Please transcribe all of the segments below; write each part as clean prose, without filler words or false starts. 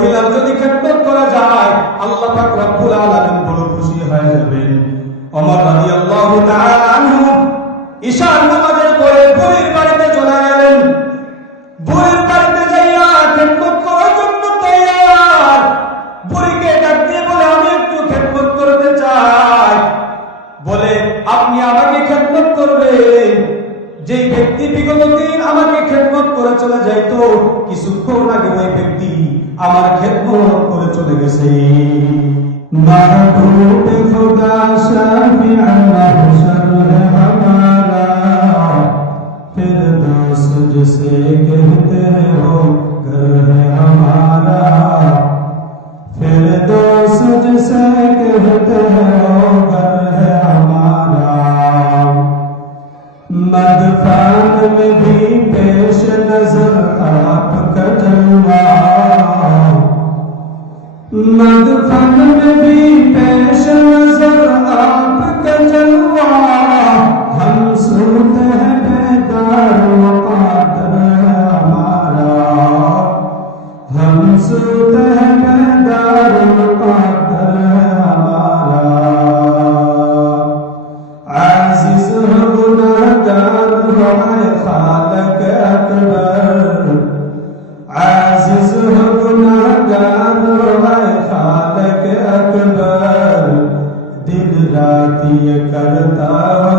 মহিলার যদি খেদমত করা যায় আল্লাহ পাক রব্বুল আলামিন বড় খুশি হয়ে যাবেন। ওমর রাদিয়াল্লাহু তাআলা আনহু ঈশার নামাজের পরে বুড়ির বাড়িতে চলে গেলেন। বুড়ির বাড়িতে যাইয়া খেদমত করার জন্য তৈয়ার। বুড়িকে ডাক দিয়ে বলে, আমি একটু খেদমত করতে চাই। বলে, আপনি আমাকে খেদমত করবেন? যেই ব্যক্তি বিগত দিন আমাকে খেদমত করে চলে যাইতো, কিছুক্ষণ আগে ওই ব্যক্তি আমার খেদমত করে চলে গেছে। মাহবুব খুদা শাফি আল্লাহ শরহ हमारा फिरदौस जिसे कहते हैं वो घर है हमारा फिरदौस जिसे कहते हैं वो घर है हमारा मदफान में भी पेश नजर आपका जलवा मदफन में भी पेश नजर आपका जलवा हम सुनते हैं बेदार वक़ादर है हमारा हम सुनते हैं बेदार वक़ादर है हमारा आज़िज़ है गुनहगार है खालिक अकबर आज़िज़ है गुनहगार दिन रात ये करता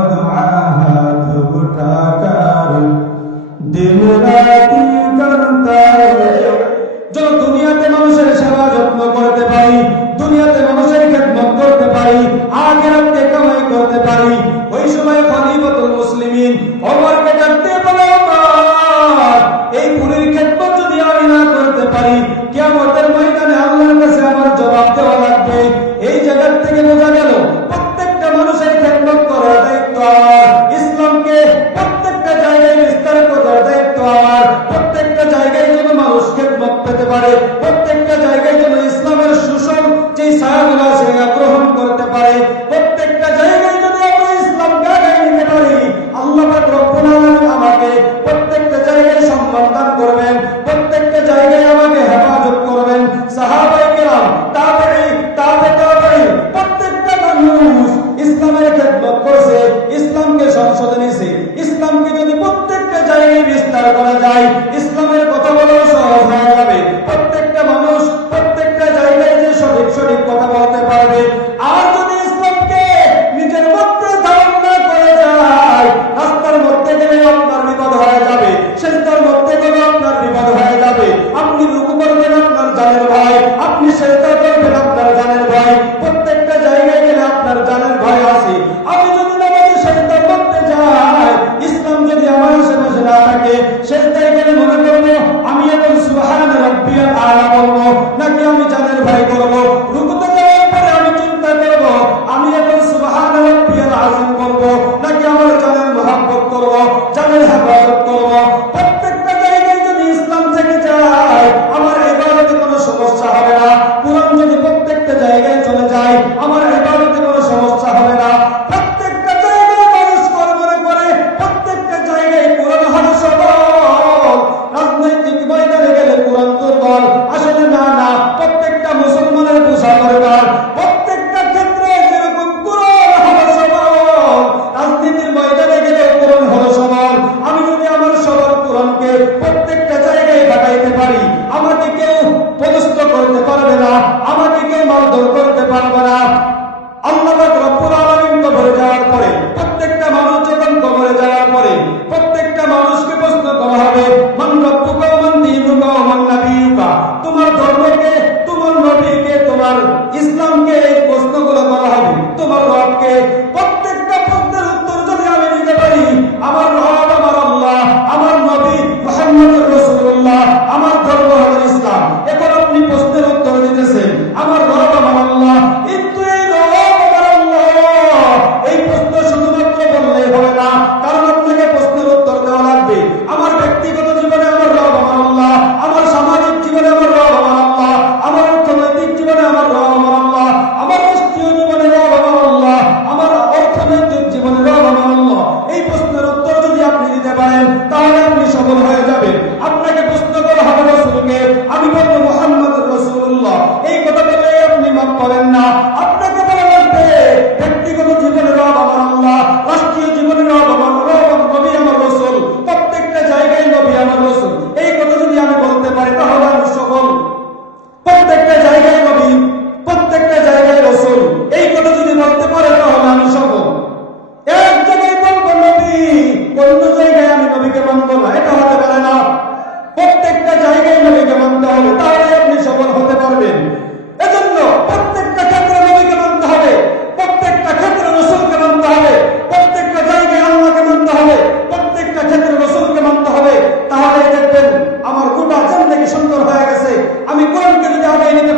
दुआ हाथ उठाकर दिन रात ये करता जो दुनियाते মানুষের সেবা যত্ন করতে পারি দুনিয়াতে মানুষের খেদমত করতে পারি আখিরাতে কামাই করতে পারি ওই সময় খলিফাতুল মুসলিমিন ওমরকে ডাকতে বলে ওমর এই পুরীর খেদমত যদি আমি না করতে পারি কিয়ামতের ময়দানে আল্লাহর কাছে আমার জবাব দেওয়া লাগবে। এই জায়গা থেকে বোঝা গেল প্রত্যেকটা মানুষের খেদমত করার দায়িত্ব আমার, ইসলামকে প্রত্যেকটা জায়গায় বিস্তার করার দায়িত্ব আমার, প্রত্যেকটা জায়গায় যেন মানুষ খেদমত পেতে পারে, প্রত্যেকটা জায়গায় যেন ইসলামের সুষম যে ছায়াগুলো আছে গ্রহণ করতে পারে, প্রত্যেকটা জায়গায় যদি আমরা ইসলামকে আগায় নিতে পারি আল্লাহ পাক রব্বুল আলামিন আমাকে প্রত্যেকটা জায়গায় সম্মান দান করবেন, প্রত্যেকটা জায়গায় আমাকে হেফাজত করবেন। সাহাবায়ে কেরাম তাবেঈন প্রত্যেকটা মানুষ ইসলামের খেদমত করছে, ইসলামকে সংশোধন নিছে। ইসলামকে যদি প্রত্যেকটা জায়গায় বিস্তার করা যায় ইসলামের কথা বলা সহজ হয়ে যাবে। প্রত্যেকটা মানুষ প্রত্যেকটা জায়গায় যে সঠিক কথা বলতে পারবে। আর যদি ইসলামকে নিজের মধ্যে ধারণ না করে যায় রাস্তার মধ্যে গেলে আপনার বিপদ হয়ে যাবে, সেজদার মধ্যে গেলে আপনার বিপদ হয়ে যাবে, আপনি রুকু করবেন আপনার জানের ভয়, আপনি সেজদা করবেন আপনার জানের ভয়, প্রত্যেকটা জায়গায় গেলে আপনার জানের ভয় আছে। আমি যদি নামাজে সেজদা করতে যাই ইসলাম যদি আমার আশেপাশে না থাকে সেজদায় গেলে মনে করবো আমি এখন সুবহান রাব্বিয়াল আলা বলবো নাকি আমি জানের ভয় করবো, রুকুতে যাওয়ার পরে আমি চিন্তা করবো আমি এখন সুবহান রাব্বিয়াল আযীম বলবো নাকি আমার জানের মহব্বত করবো, জানের হেফাজত করবো। প্রত্যেকটা জায়গায় যদি ইসলাম থেকে যায় আমার ইবাদতে কোনো সমস্যা হবে না। কুরআন যদি প্রত্যেকটা জায়গায় চলে যায় আমার ইবাদতে কোনো সমস্যা হবে না। প্রত্যেকটা জায়গায় মানুষ মনে করে প্রত্যেকটা জায়গায় কুরআন হবে সবল, রাজনৈতিক ময়দানে গেলে কুরআন দুর্বল। আসলে না, প্রত্যেকটা পারেন না। আপনাকে বলা লাগবে ব্যক্তিগত জীবনের রব আমার আল্লাহ, রাষ্ট্রীয় জীবনের রব আমার নবী আমার রাসূল, প্রত্যেকটা জায়গায় নবী আমার রাসূল। এই কথা যদি আমি বলতে পারি তাহলে আমি সফল। প্রত্যেকটা জায়গায় নবী, প্রত্যেকটা জায়গায় রাসূল, এই কথা যদি বলতে পারে তাহলে আমি সফল। এক জায়গায় বলবো নবী, অন্য জায়গায় আমি নবীকে মানবো না, এটা হতে পারে না। প্রত্যেকটা জায়গায় নবীকে মানতে হবে, তাহলে আপনি সফল হতে পারবেন। এজন্য প্রত্যেকটা ক্ষেত্রে নবীকে মানতে হবে, প্রত্যেকটা ক্ষেত্রে রাসূলকে মানতে হবে, প্রত্যেকটা জায়গায় আল্লাহকে মানতে হবে, প্রত্যেকটা ক্ষেত্রে রাসূলকে মানতে হবে। তাহলে দেখবেন আমার গোটা জিন্দেগি সুন্দর হয়ে গেছে। আমি কোরআনকে যদি আগায় নিতে